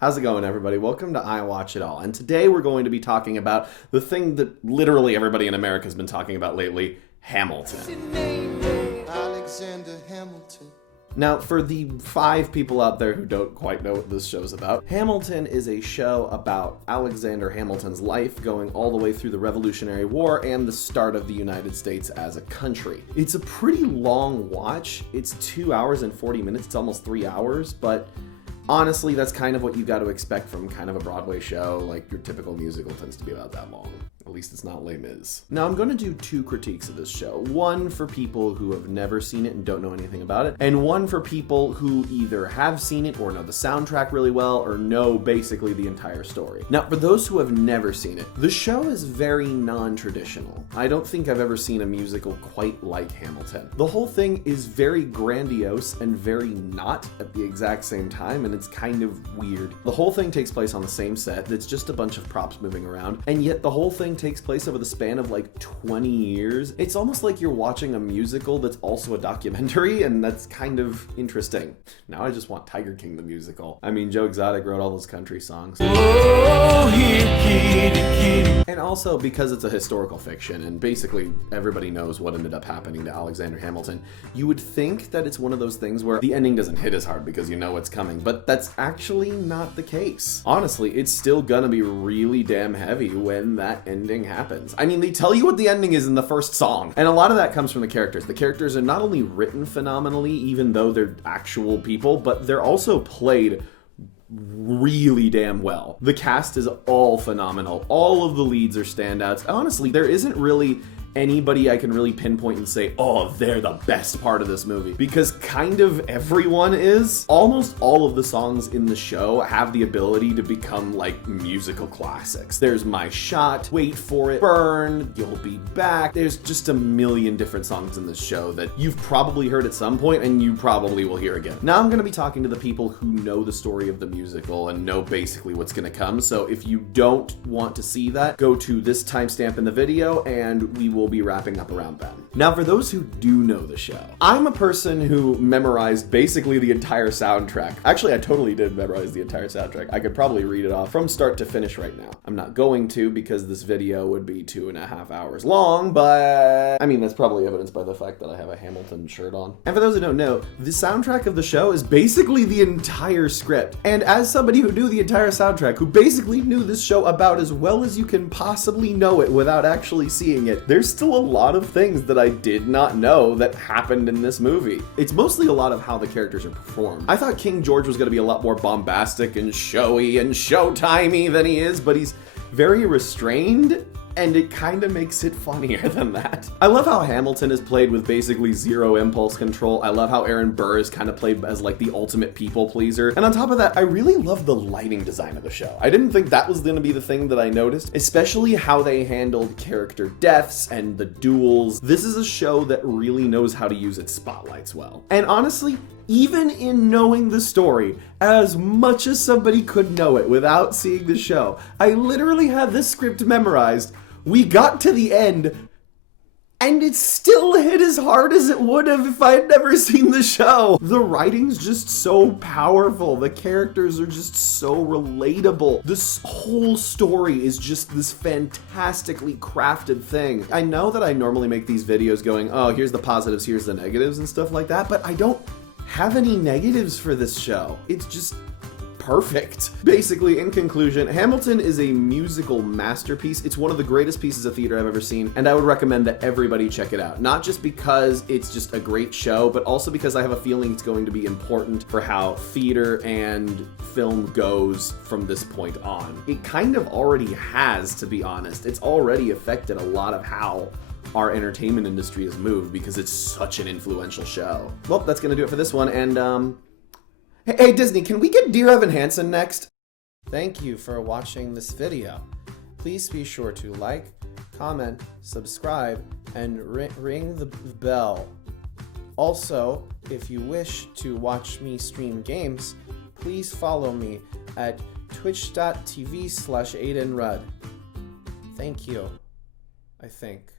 How's it going, everybody? Welcome to I Watch It All. And today we're going to be talking about the thing that literally everybody in America has been talking about lately, Hamilton. Alexander Hamilton. Now, for the 5 people out there who don't quite know what this show's about, Hamilton is a show about Alexander Hamilton's life going all the way through the Revolutionary War and the start of the United States as a country. It's a pretty long watch. It's 2 hours and 40 minutes. It's almost 3 hours, but honestly, that's kind of what you got to expect from kind of a Broadway show. Like, your typical musical tends to be about that long. At least it's not Les Mis. Now, I'm going to do 2 critiques of this show. One for people who have never seen it and don't know anything about it, and one for people who either have seen it or know the soundtrack really well or know basically the entire story. Now, for those who have never seen it, the show is very non-traditional. I don't think I've ever seen a musical quite like Hamilton. The whole thing is very grandiose and very not at the exact same time, and it's kind of weird. The whole thing takes place on the same set. It's just a bunch of props moving around, and yet the whole thing takes place over the span of like 20 years. It's almost like you're watching a musical that's also a documentary, and that's kind of interesting. Now I just want Tiger King the musical. I mean, Joe Exotic wrote all those country songs. Oh, kitty, kitty. And also because it's a historical fiction, and basically everybody knows what ended up happening to Alexander Hamilton, you would think that it's one of those things where the ending doesn't hit as hard because you know what's coming, but that's actually not the case. Honestly, it's still gonna be really damn heavy when that ending happens. I mean, they tell you what the ending is in the first song, and a lot of that comes from the characters. The characters are not only written phenomenally, even though they're actual people, but they're also played really damn well. The cast is all phenomenal. All of the leads are standouts. Honestly, there isn't really anybody I can really pinpoint and say, oh, they're the best part of this movie, because kind of everyone is. Almost all of the songs in the show have the ability to become like musical classics. There's My Shot, Wait for It, Burn, You'll Be Back. There's just a million different songs in this show that you've probably heard at some point and you probably will hear again. Now I'm going to be talking to the people who know the story of the musical and know basically what's going to come. So if you don't want to see that, go to this timestamp in the video and we will be wrapping up around then. Now, for those who do know the show, I'm a person who memorized basically the entire soundtrack. Actually, I totally did memorize the entire soundtrack. I could probably read it off from start to finish right now. I'm not going to because this video would be 2.5 hours long, but I mean, that's probably evidenced by the fact that I have a Hamilton shirt on. And for those who don't know, the soundtrack of the show is basically the entire script. And as somebody who knew the entire soundtrack, who basically knew this show about as well as you can possibly know it without actually seeing it, there's still a lot of things that I did not know that happened in this movie. It's mostly a lot of how the characters are performed. I thought King George was going to be a lot more bombastic and showy and showtimey than he is, but he's very restrained, and it kind of makes it funnier than that. I love how Hamilton is played with basically zero impulse control. I love how Aaron Burr is kind of played as like the ultimate people pleaser. And on top of that, I really love the lighting design of the show. I didn't think that was going to be the thing that I noticed, especially how they handled character deaths and the duels. This is a show that really knows how to use its spotlights well. And honestly, even in knowing the story, as much as somebody could know it without seeing the show, I literally had this script memorized. We got to the end, and it still hit as hard as it would have if I had never seen the show. The writing's just so powerful. The characters are just so relatable. This whole story is just this fantastically crafted thing. I know that I normally make these videos going, oh, here's the positives, here's the negatives and stuff like that, but I don't have any negatives for this show. It's just perfect. Basically, in conclusion, Hamilton is a musical masterpiece. It's one of the greatest pieces of theater I've ever seen, and I would recommend that everybody check it out. Not just because it's just a great show, but also because I have a feeling it's going to be important for how theater and film goes from this point on. It kind of already has, to be honest. It's already affected a lot of how our entertainment industry has moved because it's such an influential show. Well, that's gonna do it for this one, and Hey Disney, can we get Dear Evan Hansen next? Thank you for watching this video. Please be sure to like, comment, subscribe, and ring the bell. Also, if you wish to watch me stream games, please follow me at twitch.tv/AidenRudd. Thank you, I think.